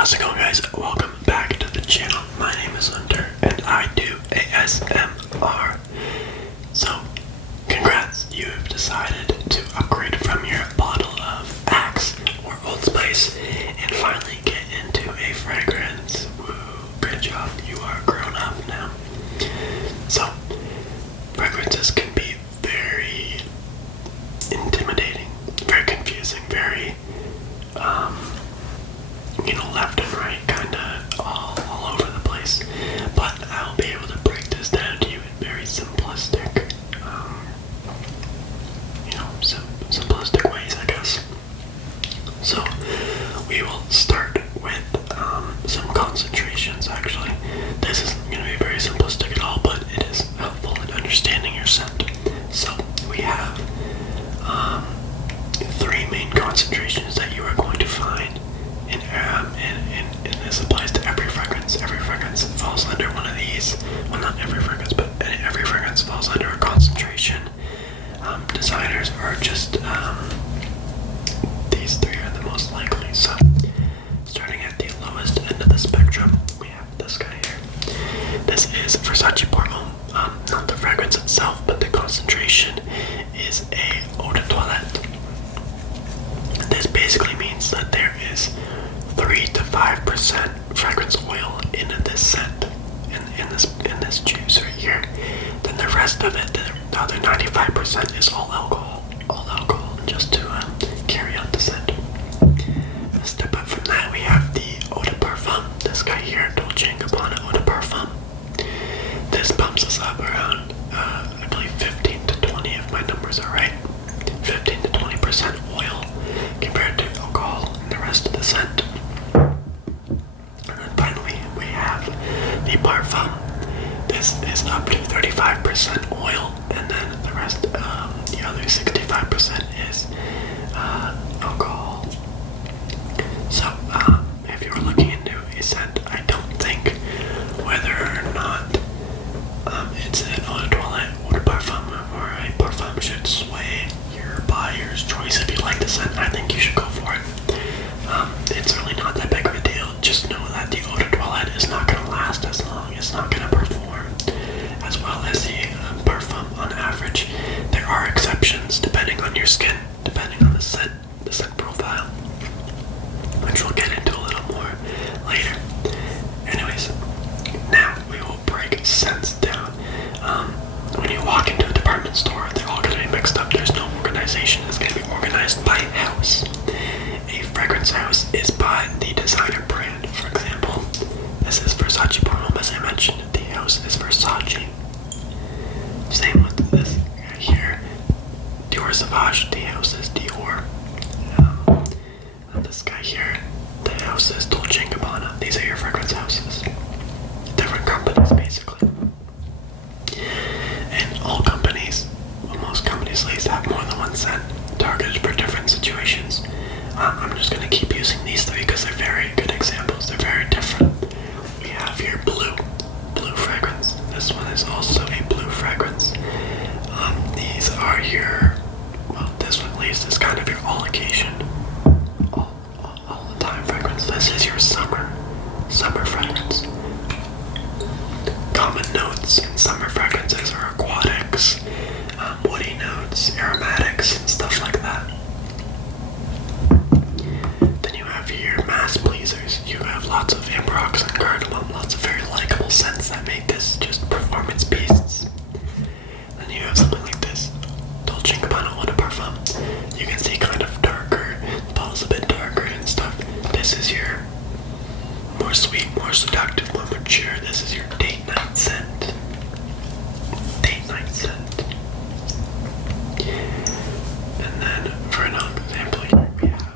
How's it going, guys? Welcome back to the channel. My name is Hunter and I do ASMR. So, congrats, you have decided to upgrade from your bottle of Axe or Old Spice and finally get into a fragrance. Woo, good job, you are grown up now. So, fragrances can be very intimidating, very confusing, very left and right, kinda all over the place. But I'll be able to break this down to you in very simplistic, simplistic ways, I guess. So we will start with some concentrations. Actually, this isn't going to be very simplistic at all, but it is helpful in understanding your scent. So we have three main concentrations that you are going to find. And this applies to every fragrance. Every fragrance falls under one of these. Well, not every fragrance, but every fragrance falls under a concentration. Designers are just, these three are the most likely. So, starting at the lowest end of the spectrum, we have this guy here. This is Versace Pour Homme. Not the fragrance itself, but the concentration is a eau de toilette. This basically means that there is 3 to 5% fragrance oil in this scent, in this juice right here. Then the rest of it, the other 95%, is all alcohol, just to carry out the scent. A step up from that, we have the eau de parfum. This guy here, Dolce & Gabbana eau de parfum. This bumps us up around, I believe 15 to 20, if my numbers are right. 15 to 20% oil compared to alcohol in the rest of the scent. The parfum. This is up to 35% oil, and then the rest, the other 65% is alcohol. So, if you were looking into a scent, I don't think whether or not it's an eau de toilette or a parfum or a parfum should sway your buyer's choice. If you like the scent, I think you should go for it. It's really not that big of a deal. Just know that the eau de toilette is not going to last as long. It's not going to perform as well as the parfum on average. There are exceptions depending on your skin, depending on the scent profile, which we'll get into a little more later. Anyways, now we will break scents down. When you walk into a department store, they're all going to be mixed up. There's no organization. It's going to be organized by house. A fragrance house is by the designer brand. For example, this is Versace Pour Homme, as I mentioned. The house is Versace. Same with this guy here. Dior Sauvage, the house is Dior. This guy here, the house is Dolce & Gabbana. These are your fragrance houses. Different companies, basically. And all companies, well, most companies at least, have more than one scent targeted for different situations. I'm just going to keep using these three because they're very good examples. They're very different. We have here blue fragrance. This one is also a blue fragrance. These are your, well, this one at least is kind of your all occasion, all the time fragrance. This is your summer fragrance. Common notes in summer fragrances are aquatics, woody notes, aromatics, and stuff like that. Your mass pleasers. You have lots of amber oxide and cardamom, lots of very likable scents that make this just performance beasts. Then you have something like this, Dolce & Gabbana eau de parfum. You can see kind of darker, the bottle's a bit darker and stuff. This is your more sweet, more seductive, more mature. This is your date night scent. And then for another example here, we have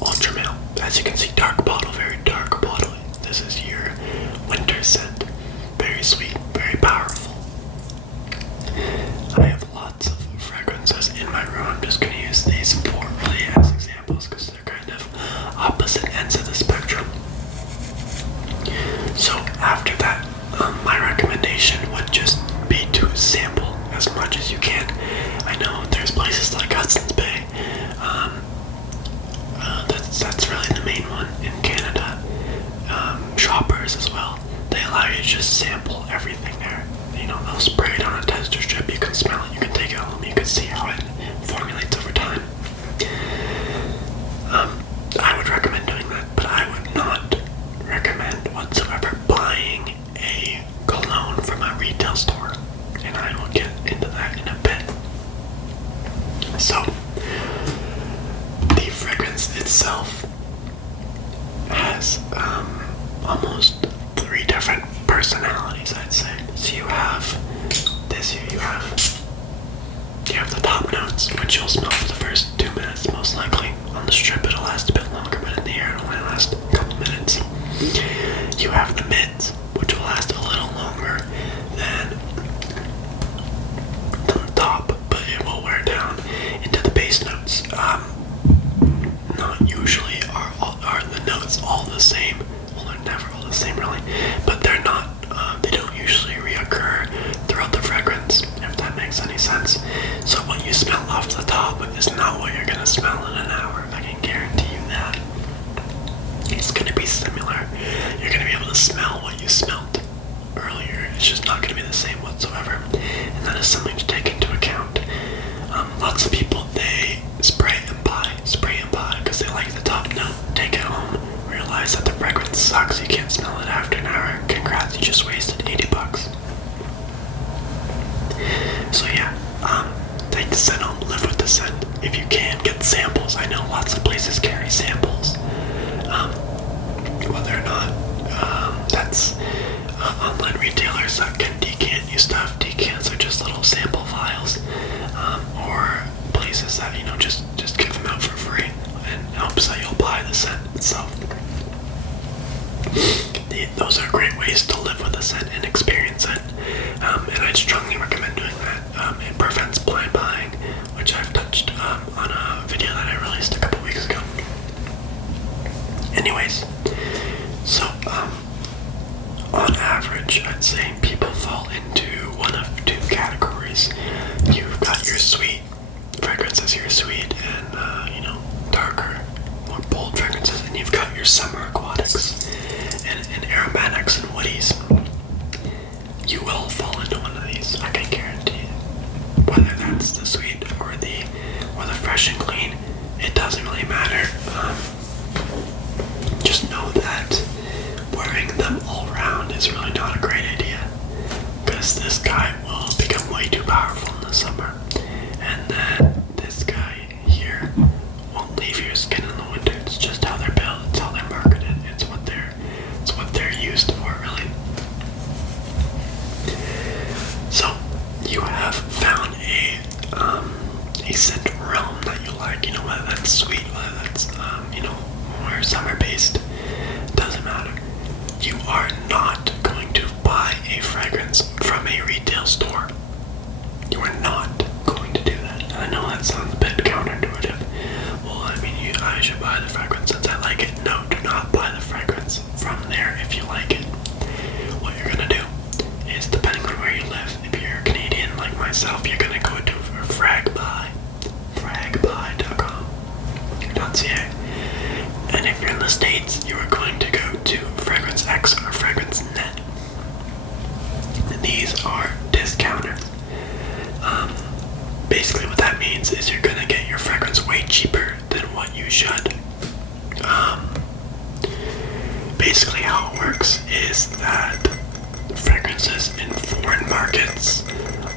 Ultra Male. As you can see, dark bottle, very dark bottle. This is your winter scent. Very sweet, very powerful. I have lots of fragrances in my room. I'm just going to use these four really as examples because they're kind of opposite ends of the spectrum. So after that, my recommendation would just be to sample as much as you can. I know there's places like Hudson's Bay. That's really the main one in Canada. has almost 3 different personalities, I'd say. So you have this here, you have the top notes, which you'll smell for the first 2 minutes, most likely. On the strip it'll last a bit longer, but in the air it'll only last a couple minutes. You have the mids, which will last a little longer than the top, but it will wear down into the bass notes. Not usually are the notes all the same. Well, they're never all the same, really, but they're not. They don't usually reoccur throughout the fragrance, if that makes any sense. So what you smell off the top is not what you're gonna smell in an hour. I can guarantee you that. It's gonna be similar. You're gonna be able to smell what you smelt earlier. It's just not gonna be the same whatsoever, and that is something to take into account. Lots of people, they spray and buy because they like the top note. Take it home, realize that the fragrance sucks. You can't smell it after an hour. Congrats, you just wasted $80. So yeah, take the scent home, live with the scent. If you can, get samples. I know lots of places carry samples. Whether or not that's online retailers that can decant you stuff. Decants are just little sample vials, or places that just give them out for free and hopes that you'll buy the scent itself. Those are great ways to live with a scent and experience it, and I'd strongly recommend doing that. It prevents blind buying, which I've touched on a video that I released a couple weeks ago. Anyways, so on average, I'd say people fall into one of 2 categories. You've got your sweet fragrances, your sweet and darker, more bold fragrances, and you've got your summer aquatics and aromatics and woodies. You will fall into one of these, I can guarantee it. Whether that's the sweet or the fresh and clean, it doesn't really matter. Just know that wearing them all around is really not a great idea, because this guy will become way too powerful in the summer, and then this guy here won't leave your skin in the winter. It's just how they're built, it's how they're marketed, it's what they're used for, really. So you have found a scent realm that you like, whether that's sweet, whether that's more summer based, doesn't matter. You are not going to buy a fragrance from a retail store. You are not going to do that. And I know that sounds a bit counterintuitive. Well, I should buy the fragrance since I like it. No, do not buy the fragrance from there if you like it. What you're gonna do is, depending on where you live, if you're Canadian like myself, you're gonna go to fragbuy.com.ca. And if you're in the States, you are going to go to Fragrance X or Fragrance Net. And these are discounters. Basically what that means is you're going to get your fragrance way cheaper than what you should. Basically how it works is that fragrances in foreign markets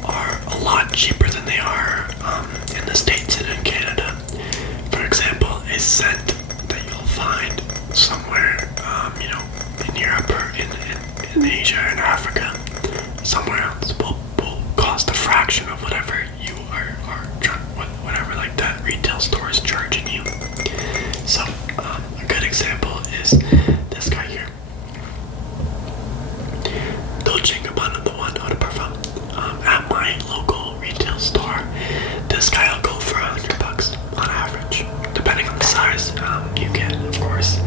are a lot cheaper than they are in the States and in Canada. For example, a scent that you'll find somewhere, in Europe or in Asia and Africa, somewhere else will cost a fraction of whatever whatever like that retail store is charging you. So a good example is this guy here, Dolce & Gabbana, the one eau de parfum. At my local retail store, this guy will go for $100 on average, depending on the size you get, of course.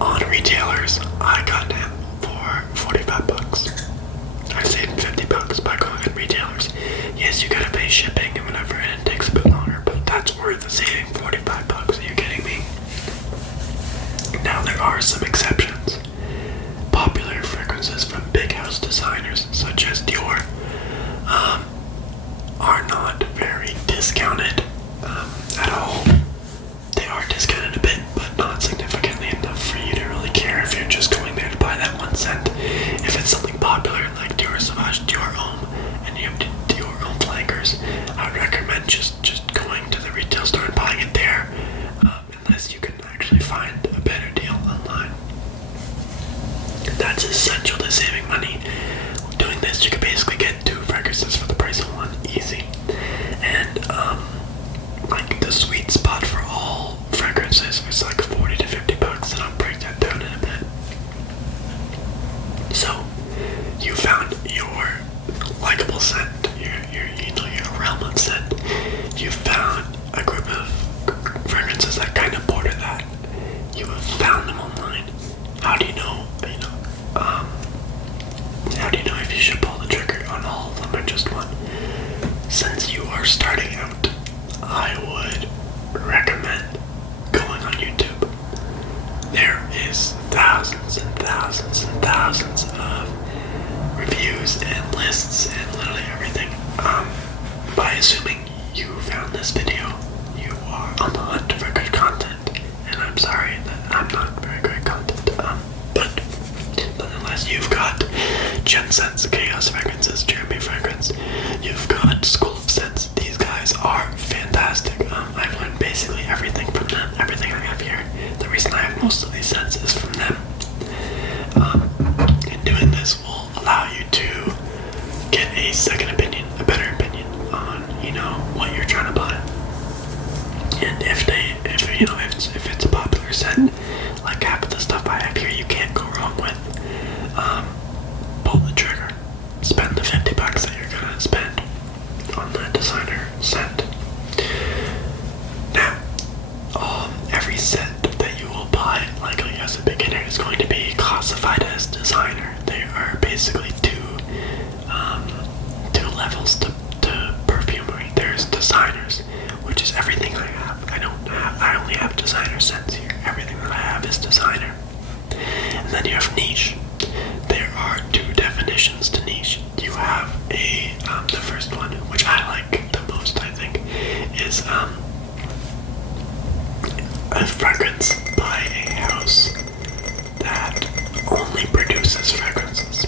On retailers, I got him for $45. I saved $50 by going on retailers. Yes, you gotta pay shipping and whatever, and it takes a bit longer, but that's worth saving $45. Are you kidding me? Now there are some exceptions. Popular fragrances from big house designers such as Dior are not very discounted at all. They are discounted a bit, but not significantly enough for you to really care if you're just going there to buy that one scent. If it's something popular like Dior Sauvage, Dior Homme, and you have Dior Homme flankers, I would recommend just going to the retail store and buying it there, unless you can actually find a better deal online. it's essential to saving money. Doing this, you can basically get 2 fragrances for the price of 1, easy. And like the sweet spot for all fragrances is like $40 to $50, and I'll break that down in a bit. So you found your likable scent, your realm of scent. You found a group of fragrances that kind of border that. You have found them online. How do you know? How do you know if you should pull the trigger on all of them or just one? Since you are starting out, I would recommend going on YouTube. There is thousands and thousands and thousands of reviews and lists and literally everything. By assuming you found this video, you are on the hunt for good content, and I'm sorry that I'm not very great content. But nonetheless, you've got Gen Sense, Chaos Fragrances, Jeremy Fragrance. You've got School of Scents. These guys are fantastic. I've learned basically everything from them. Everything I have here. The reason I have most of these scents is from them. And doing this will allow you to get a second opinion, a better opinion on, what you're trying to buy. And if it's a popular scent, like half of the stuff I have here, you can't go wrong with. Pull the trigger. Spend the $50 that you're gonna spend on the designer scent. Now, every scent that you will buy, likely as a beginner, is going to be classified as designer. There are basically two levels to perfumery. There's designers, which is everything I have. I only have designer scents here. Everything that I have is designer. And then you have niche. There are 2 definitions to niche. You have the first one, which I like the most, I think, is a fragrance by a house that only produces fragrances.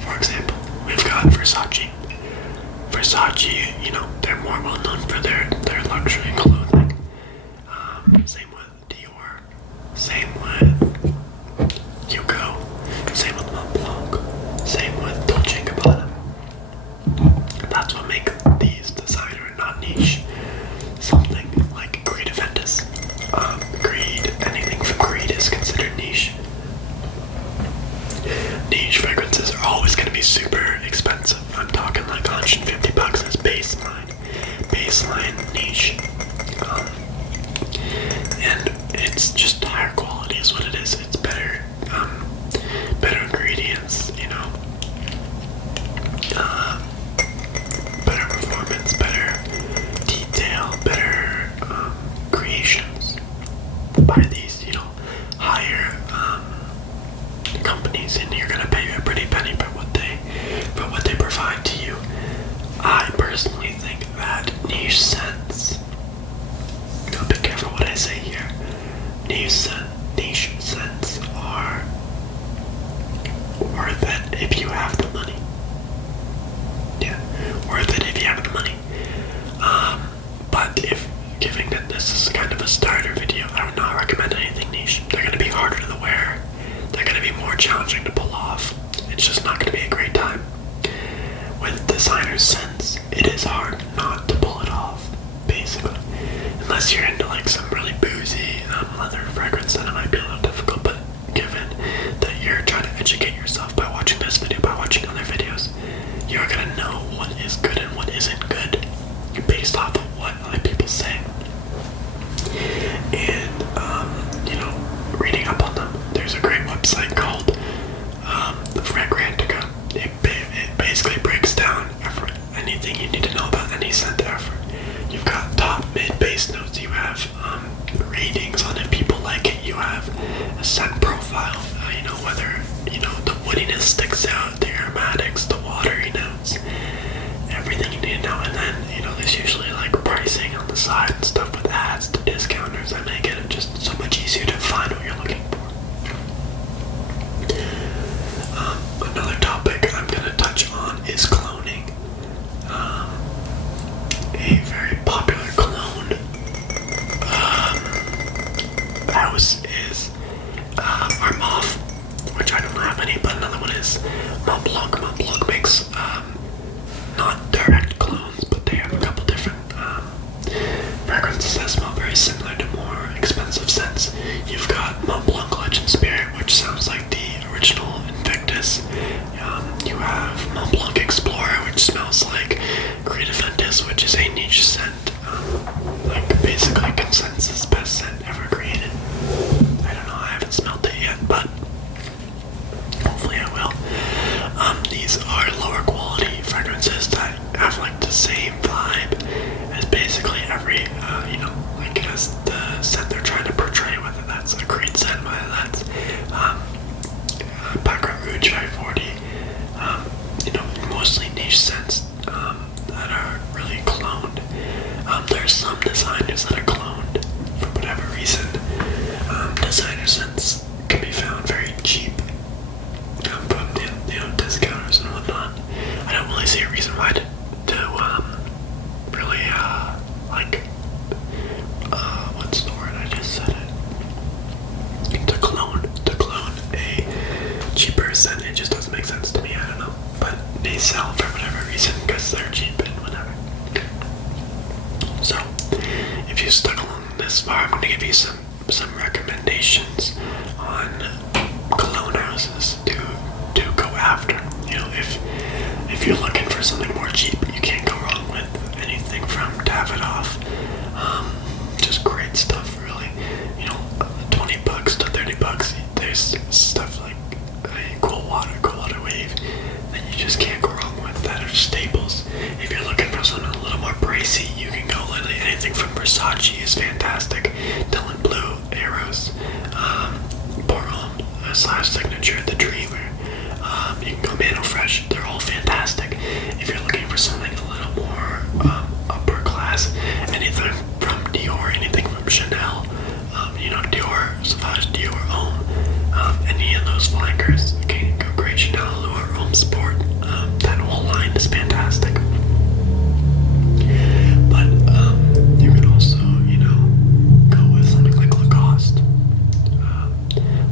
For example, we've got Versace. Versace, they're more well known for their luxury clothing. Same with Dior. Same with Hugo. Same with Mont Blanc. Same with Dolce & Gabbana. That's what makes these designer, not niche. Something like Creed Aventus. Creed, anything from Creed is considered niche. Niche fragrances are always going to be super expensive. I'm talking like $150 as baseline niche. And it's just higher quality is what it is. It's better ingredients, better performance, better detail, better creations by these, higher companies, and you're gonna pay a pretty penny for what they provide to you. I personally think that niche scents, be careful what I say here, niche scents are worth it if you have the money. Yeah, worth it if you have the money. But if given that this is kind of a starter video, I would not recommend anything niche. They're gonna be harder to wear. They're going to be more challenging to pull off. It's just not going to be a great time. With designer scents, it is hard not to pull it off, basically. Unless you're into like some really boozy leather fragrance, then it might be a little difficult. But given that you're trying to educate yourself by watching this video, by watching other videos, you're going to know what is good and what isn't good based off of what other people say. And, reading up on them. There's a great website called Fragrantica. It basically breaks down anything you need to know about any scent effort. You've got top, mid, base notes. You have ratings on if people like it. You have a scent profile. Whether the woodiness sticks out, the aromatics, the watery notes, everything you need to know. And then there's usually like pricing on the side and stuff with ads to discounters that make it just so much easier to find what you're looking for. Another topic I'm going to touch on is cloning. A very popular clone house is Armaf. is Mont Blanc. Mont Blanc makes not direct clones, but they have a couple different fragrances that smell very similar to more expensive scents. You've got Mont Blanc Legend Spirit, which sounds like the original Invictus. You have Mont Blanc Explorer, which smells like Creative Ventus, which is a niche scent, like basically consensus best scent ever created. I don't know, I haven't smelled it yet, but hopefully I will. These are lower quality fragrances that have like the same vibe as basically every, like as the scent they're trying to portray, whether that's a Creed scent, whether that's Background Rouge 540, mostly niche scents that are really cloned. There's some designers that are cloned for whatever reason. Designer scents can be found very cheap from discounters and whatnot. I don't really see a reason why to really what's the word? I just said it. To clone a cheaper scent, it just doesn't make sense to me. I don't know, but they sell for whatever reason because they're cheap and whatever. So, if you stuck along this far, I'm going to give you some recommendations on cologne houses to go after. If you're looking for something more cheap, you can't go wrong with anything from Davidoff. Just great stuff, really. $20 to $30. There's stuff like Cool Water Wave that you just can't go wrong with. That are staples. If you're looking for something a little more pricey, you can go literally anything from Versace is fantastic. Dylan Blue, Eros, Pour Homme / Signature, The Dreamer. You can go Mano Fresh. They're all fantastic. If you're looking for something a little more upper class, anything from Dior, anything from Chanel, Dior Sauvage, Dior Homme, any of those flankers, okay, go great. Chanel, Allure, Homme Sport, that whole line is fantastic. But you can also, go with something like Lacoste.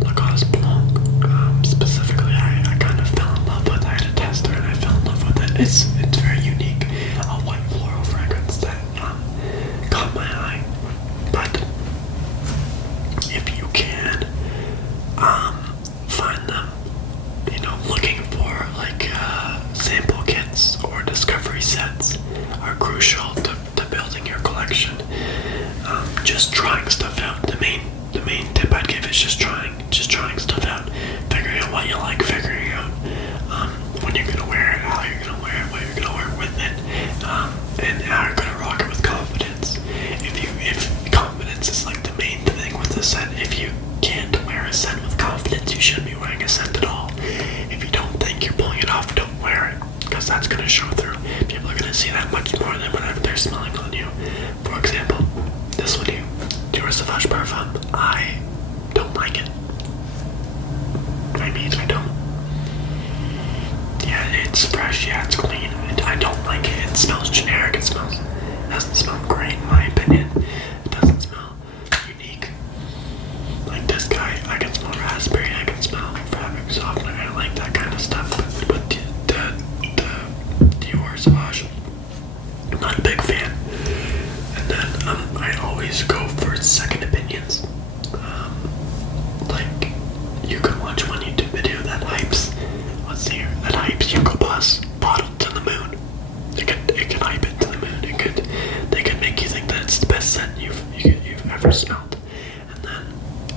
Lacoste Blanc, specifically, I kind of fell in love with it. I had a tester and I fell in love with it. It's very unique, a white floral fragrance that caught my eye. But if you can find them, looking for like sample kits or discovery sets are crucial to building your collection. Just trying stuff out. The main tip I'd give is just trying stuff out, figuring out what you like, figuring out when you're gonna wear it, how you're gonna wear it, what you're gonna wear with it, and how you're gonna rock it with confidence. If confidence is like the main thing with the scent, if you can't wear a scent with confidence, you shouldn't be wearing a scent at all. If you don't think you're pulling it off, don't wear it, because that's gonna show through. People are gonna see that much more than whatever they're smelling on you. For example, this one here, Dior Sauvage Parfum. I don't like it. I don't. Yeah, it's fresh. Yeah, it's clean. I don't like it. It smells generic. It doesn't smell great in my opinion. It doesn't smell unique. Like this guy, I can smell raspberry. I can smell fabric softener. I like that kind of stuff. But the Dior Sauvage, I'm not a big fan. And then I always go for second opinions. Like you can watch one YouTube video that hypes. Let's see here. That hypes Hugo Boss bottle to the moon. It could hype it to the moon. They could make you think that it's the best scent you've ever smelled. And then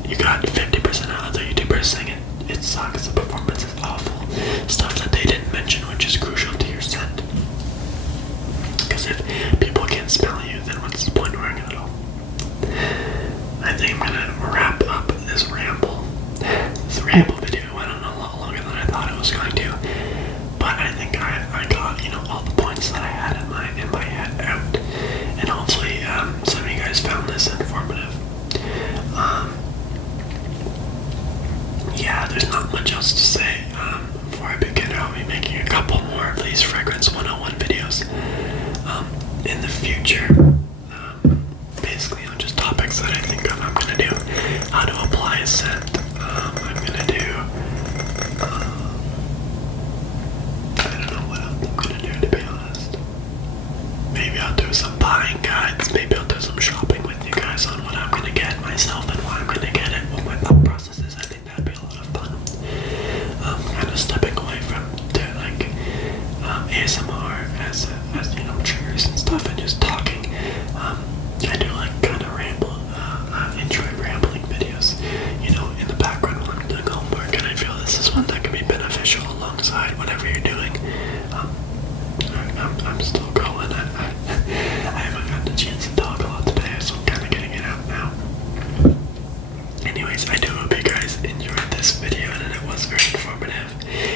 you got 50% of other YouTubers saying it sucks. The performance is awful. Stuff that they didn't mention, which is crucial to your scent. Because if people can't smell you, then what's the point of wearing it at all? I think I'm gonna wrap up this ramble. This ramble video went on a lot longer than I thought it was going to, but I think I got all the points that I had in my head out, and hopefully some of you guys found this informative. Yeah, there's not much else to say. Before I begin, I'll be making a couple more of these fragrance 101 videos in the future. Basically on just topics that I think of. I'm gonna do how to apply a scent. I'm gonna do anyways, I do hope you guys enjoyed this video and it was very informative.